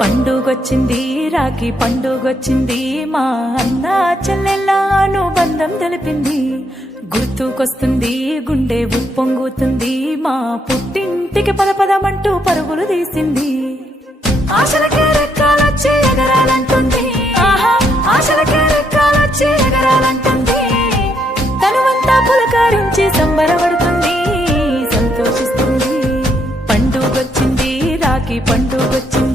పండుగొచ్చింది రాఖీ పండుగొచ్చింది మా అన్న చెల్లెళ్ళ అనుబంధం తెలిపింది గుర్తుకొస్తుంది గుండె ఉప్పొంగుతుంది మా పుట్టింటికి పదపదమంటూ పరుగులు తీసింది ఆశలకే రెక్కాలొచ్చి ఎగరాలంటుంది ఆహా ఆశలకే రెక్కాలొచ్చి ఎగరాలంటుంది తనువంతా పులకారించి సంబరపడుతుంది సంతోషిస్తుంది పండుగొచ్చింది రాఖీ పండుగొచ్చింది